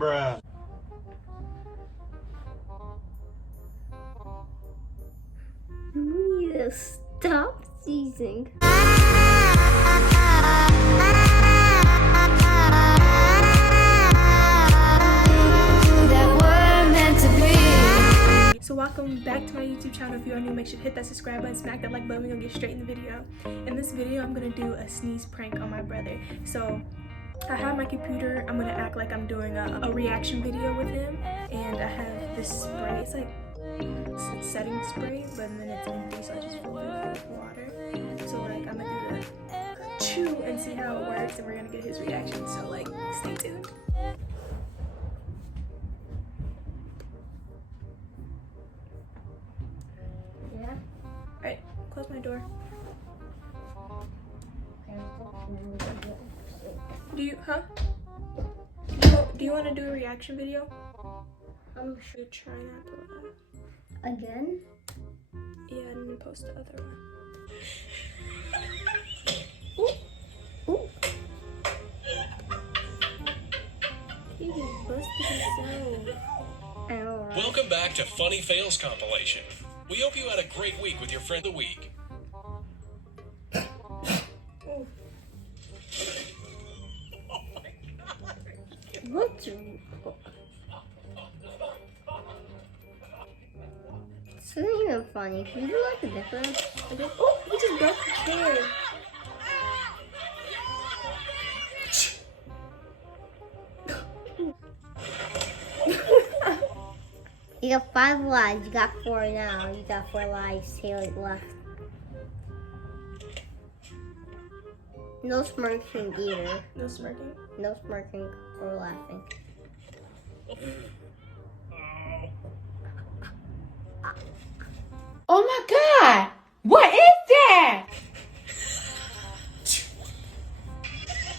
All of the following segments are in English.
Bruh. We need to stop sneezing. So welcome back to my YouTube channel. If you are new, make sure to hit that subscribe button, smack that like button. We're gonna get straight in the video. In this video, I'm gonna do a sneeze prank on my brother. So I have my computer. I'm gonna act like I'm doing a reaction video with him, and I have this spray. It's like setting spray, but then it's empty, so I just fill it with water. So like I'm gonna do the chew and see how it works, and we're gonna get his reaction. So like, stay tuned. Alright, close my door. Do you want to do a reaction video? I'm sure. Try not to laugh. Again? Yeah, and then post the other one. Ooh. He just busted himself. Ow. Welcome back to Funny Fails compilation. We hope you had a great week with your friend of the week. Oh. What's This isn't even funny. Can you do like a difference? Oh, he just broke the chair. You got 5 lives. You got 4 now. You got 4 lives here left. No smirking either. No smirking. No smirking or laughing. Oh my God! What is that?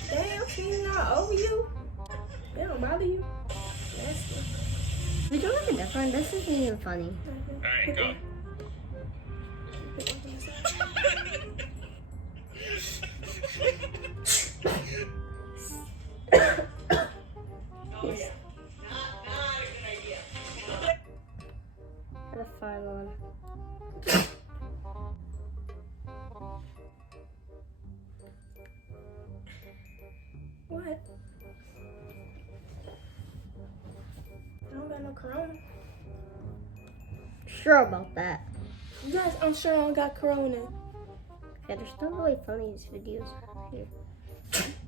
Damn, she's not over you. They don't bother you. Nasty. We do like a different. This isn't even funny. Alright, go. Gotta find one. What? I don't got no corona. Sure about that. Yes, I'm sure I don't got corona. Yeah, there's no really funny videos here.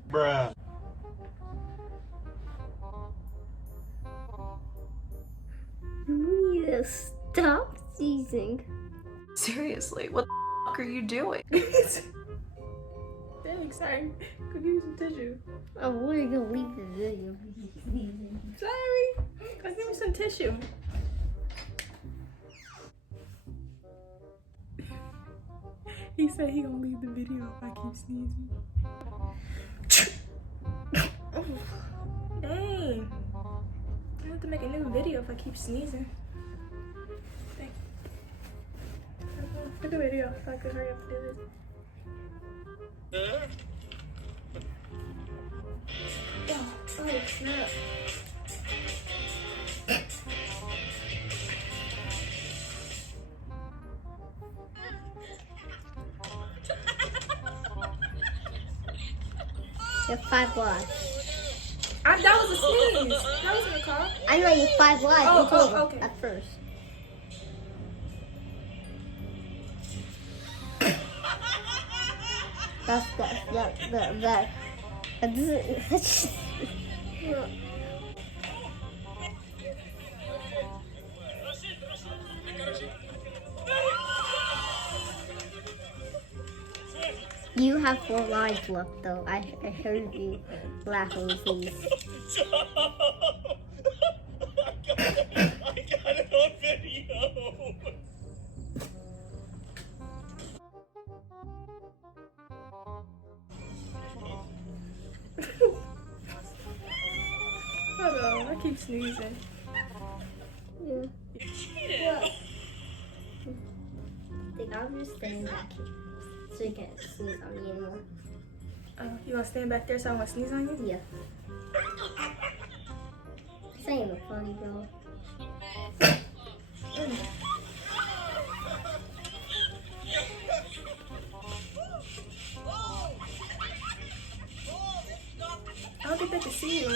Bruh. We need to stop sneezing. Seriously, what the f are you doing? Dang, sorry. Could use some tissue. Oh, we're gonna leave the video. Sorry. Give me some tissue. He said he gonna leave the video if I keep sneezing. Oh, dang. I have to make a new video if I keep sneezing. Dang. Make a video if I could hurry up and do this. Oh, snap. You have 5 lives. That was a sneeze. That wasn't a cough. I know you have 5 lives. Oh, You told me okay. at first. That doesn't. You have 4 lives left, though. I heard you laughing, please. I got it on video. Hold on, I keep sneezing. Yeah. What? I think I'm just staying back here so you can't sneeze on me anymore. You want to stand back there so I want to sneeze on you? Yeah. ain't even funny, bro. I don't think they can see you.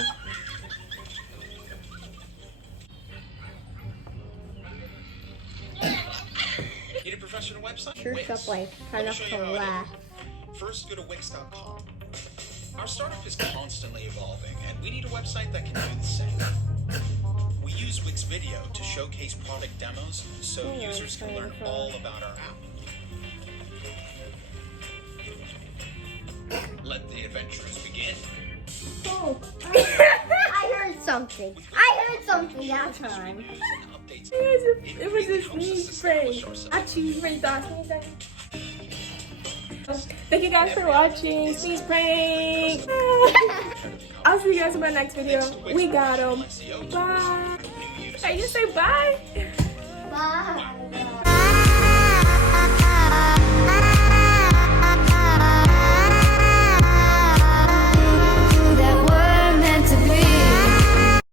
Need a professional website? Church up like kind Let of me show you how I do laugh. it. First, go to Wix.com. Our startup is constantly evolving, and we need a website that can do the same. We use Wix Video to showcase product demos so users can learn all about our app. Let the adventures begin. Oh, I heard something. I heard something that time. Updates. It was a sneeze prank. I choose for the sneeze. Thank you guys for watching. Sneeze prank. I'll see you guys in my next video. We got 'em. Bye. Hey, you say bye. Bye.